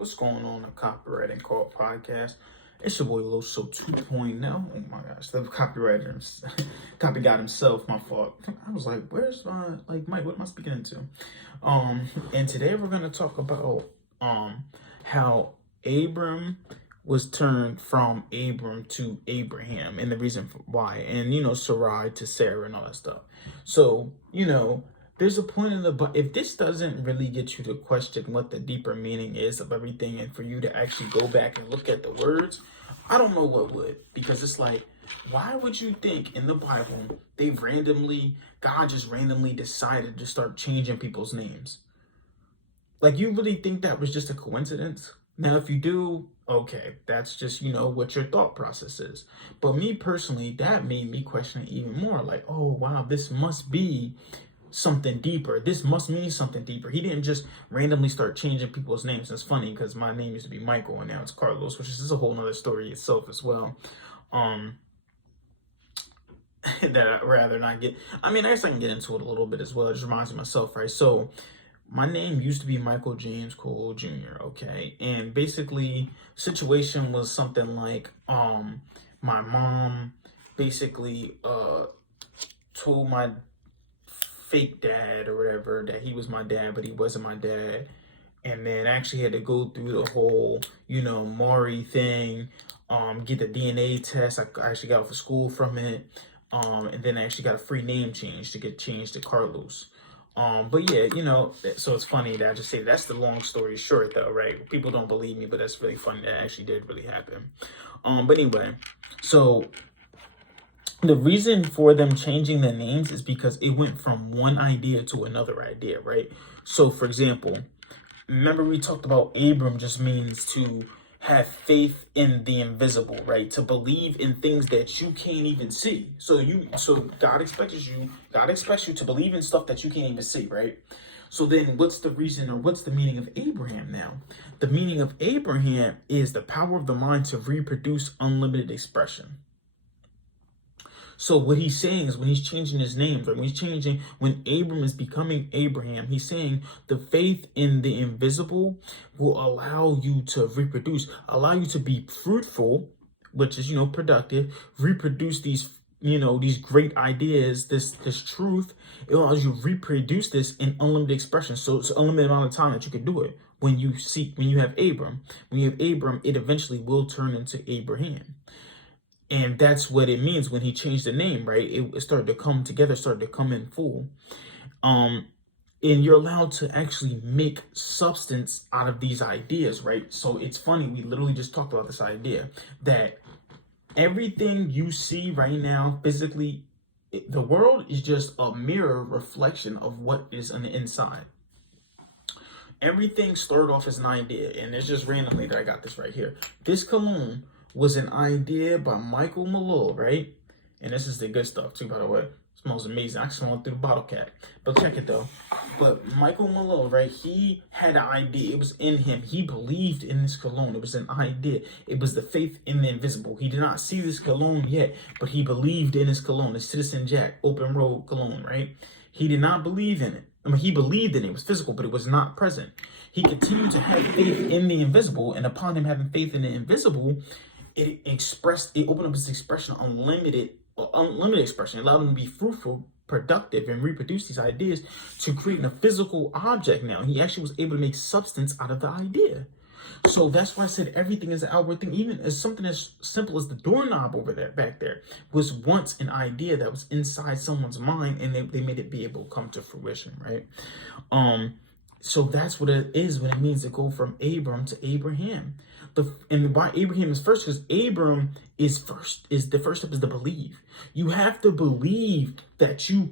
What's going on, the Copywriting Call podcast? It's your boy Loso 2.0. Oh my gosh, the copywriter, copy got himself. My fault. I was like, where's my Mike? What am I speaking into? And today we're gonna talk about how Abram was turned from Abram to Abraham, and the reason why, and Sarai to Sarah and all that stuff. So there's a point in but if this doesn't really get you to question what the deeper meaning is of everything, and for you to actually go back and look at the words, I don't know what would. Because it's like, why would you think in the Bible God just randomly decided to start changing people's names? Like, you really think that was just a coincidence? Now, if you do, okay, that's just, what your thought process is. But me personally, that made me question it even more. Like, oh, wow, this must be something deeper. This must mean something deeper. He didn't just randomly start changing people's names. It's funny because my name used to be Michael and now it's Carlos, which is a whole nother story itself as well. That I'd rather not get. I mean, I guess I can get into it a little bit as well. It just reminds me of myself, right? So my name used to be Michael James Cole Jr., okay? And basically, situation was something like my mom basically told my fake dad or whatever that he was my dad, but he wasn't my dad. And then actually had to go through the whole, Maury thing, get the DNA test. I actually got off of school from it. And then I actually got a free name change to get changed to Carlos. But yeah, so it's funny that I just say that's the long story short though, right? People don't believe me, but that's really funny. That actually did really happen. But anyway, so the reason for them changing the names is because it went from one idea to another idea, right? So for example, remember we talked about Abram just means to have faith in the invisible, right? To believe in things that you can't even see. So God expects you to believe in stuff that you can't even see, right? So then what's the reason, or what's the meaning of Abraham now? The meaning of Abraham is the power of the mind to reproduce unlimited expression. So what he's saying is when he's changing his names, right? When Abram is becoming Abraham, he's saying the faith in the invisible will allow you to reproduce, allow you to be fruitful, which is, productive, reproduce these, these great ideas, this truth. It allows you to reproduce this in unlimited expression. So it's an unlimited amount of time that you can do it. When you have Abram, it eventually will turn into Abraham. And that's what it means when he changed the name, right? It started to come together, started to come in full. And you're allowed to actually make substance out of these ideas, right? So it's funny, we literally just talked about this idea that everything you see right now physically, the world is just a mirror reflection of what is on the inside. Everything started off as an idea, and it's just randomly that I got this right here. This cologne was an idea by Michael Malone, right? And this is the good stuff too, by the way. It smells amazing. I smell it through the bottle cap. But check it though. But Michael Malone, right? He had an idea. It was in him. He believed in this cologne. It was an idea. It was the faith in the invisible. He did not see this cologne yet, but he believed in his cologne, the Citizen Jack Open Road cologne, right? He did not believe in it. I mean, he believed in it. It was physical, but it was not present. He continued to have faith in the invisible, and upon him having faith in the invisible, it opened up its expression, unlimited expression. It allowed him to be fruitful, productive, and reproduce these ideas to create a physical object now. He actually was able to make substance out of the idea. So that's why I said everything is an outward thing. Even as something as simple as the doorknob back there, was once an idea that was inside someone's mind, and they made it be able to come to fruition, right? So that's what it is when it means to go from Abram to Abraham. And why Abraham is first, because Abram is the first step is to believe. You have to believe that you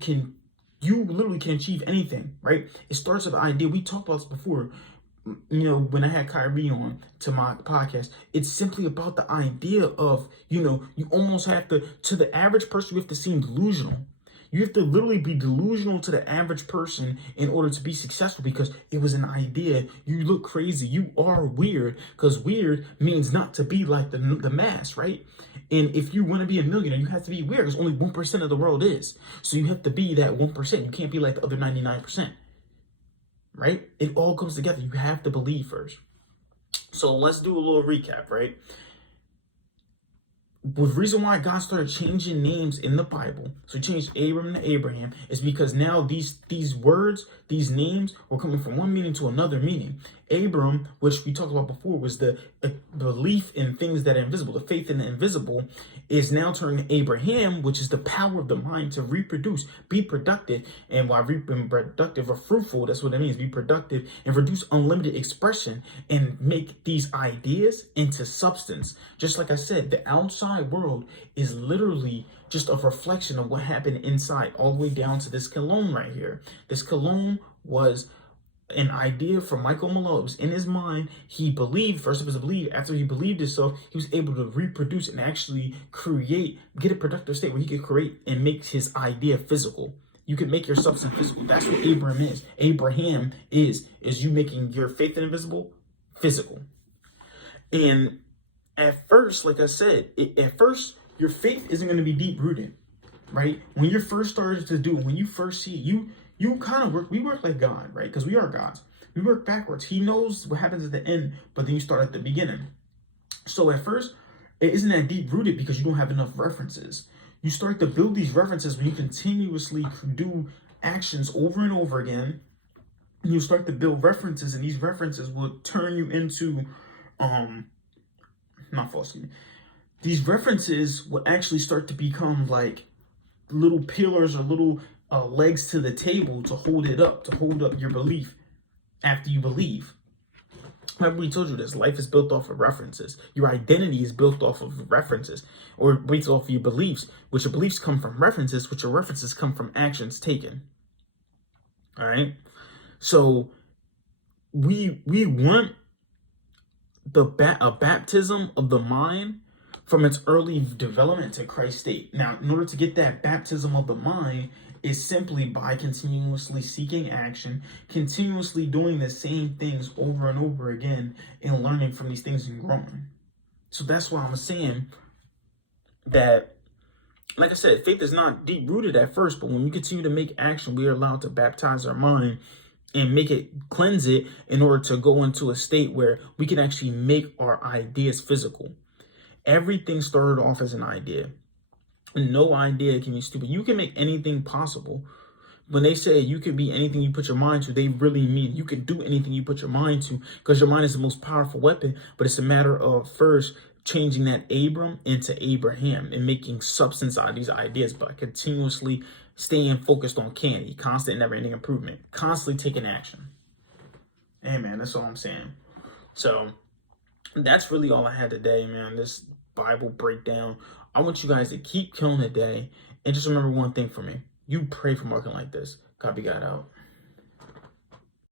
literally can achieve anything, right? It starts with an idea. We talked about this before, when I had Kyrie on to my podcast. It's simply about the idea of, you almost have to the average person, you have to seem delusional. You have to literally be delusional to the average person in order to be successful, because it was an idea. You look crazy. You are weird, because weird means not to be like the mass, right? And if you want to be a millionaire, you have to be weird, because only 1% of the world is. So you have to be that 1%. You can't be like the other 99%, right? It all comes together. You have to believe first. So let's do a little recap, right? The reason why God started changing names in the Bible, so he changed Abram to Abraham, is because now these words, these names, were coming from one meaning to another meaning. Abram, which we talked about before, was the belief in things that are invisible, the faith in the invisible, is now turning to Abraham, which is the power of the mind to reproduce, be productive, and by being productive or fruitful, that's what it means, be productive, and produce unlimited expression, and make these ideas into substance. Just like I said, the outside world is literally just a reflection of what happened inside, all the way down to this cologne right here. This cologne was an idea from Michael Malone. It was in his mind. He believed, first it was a belief. After he believed himself, he was able to reproduce and actually create, get a productive state where he could create and make his idea physical. You can make your substance physical. That's what Abraham is. Abraham is you making your faith in invisible physical. And at first, like I said, at first, your faith isn't going to be deep rooted, right? When you're first started to do, when you first see it, you kind of work, we work like God, right? Because we are gods. We work backwards. He knows what happens at the end, but then you start at the beginning. So at first, it isn't that deep rooted because you don't have enough references. You start to build these references when you continuously do actions over and over again. You start to build references, and these references will turn you into, not falsely. These references will actually start to become like little pillars or little legs to the table to hold it up, to hold up your belief after you believe. Remember, we told you this. Life is built off of references. Your identity is built off of references, or based off of your beliefs, which your beliefs come from references, which your references come from actions taken. All right? So we want a baptism of the mind from its early development to Christ state. Now, in order to get that baptism of the mind, is simply by continuously seeking action, continuously doing the same things over and over again, and learning from these things and growing. So that's why I'm saying that, like I said, faith is not deep rooted at first, but when we continue to make action, we are allowed to baptize our mind and make it, cleanse it, in order to go into a state where we can actually make our ideas physical. Everything started off as an idea. No idea can be stupid. You can make anything possible. When they say you can be anything you put your mind to, they really mean you can do anything you put your mind to, because your mind is the most powerful weapon. But it's a matter of first changing that Abram into Abraham and making substance out of these ideas by continuously staying focused on candy, constant, never-ending improvement, constantly taking action. Hey, man, that's all I'm saying. So that's really all I had today, man. This Bible breakdown. I want you guys to keep killing the day. And just remember one thing for me. You pray for marketing like this. God be God out.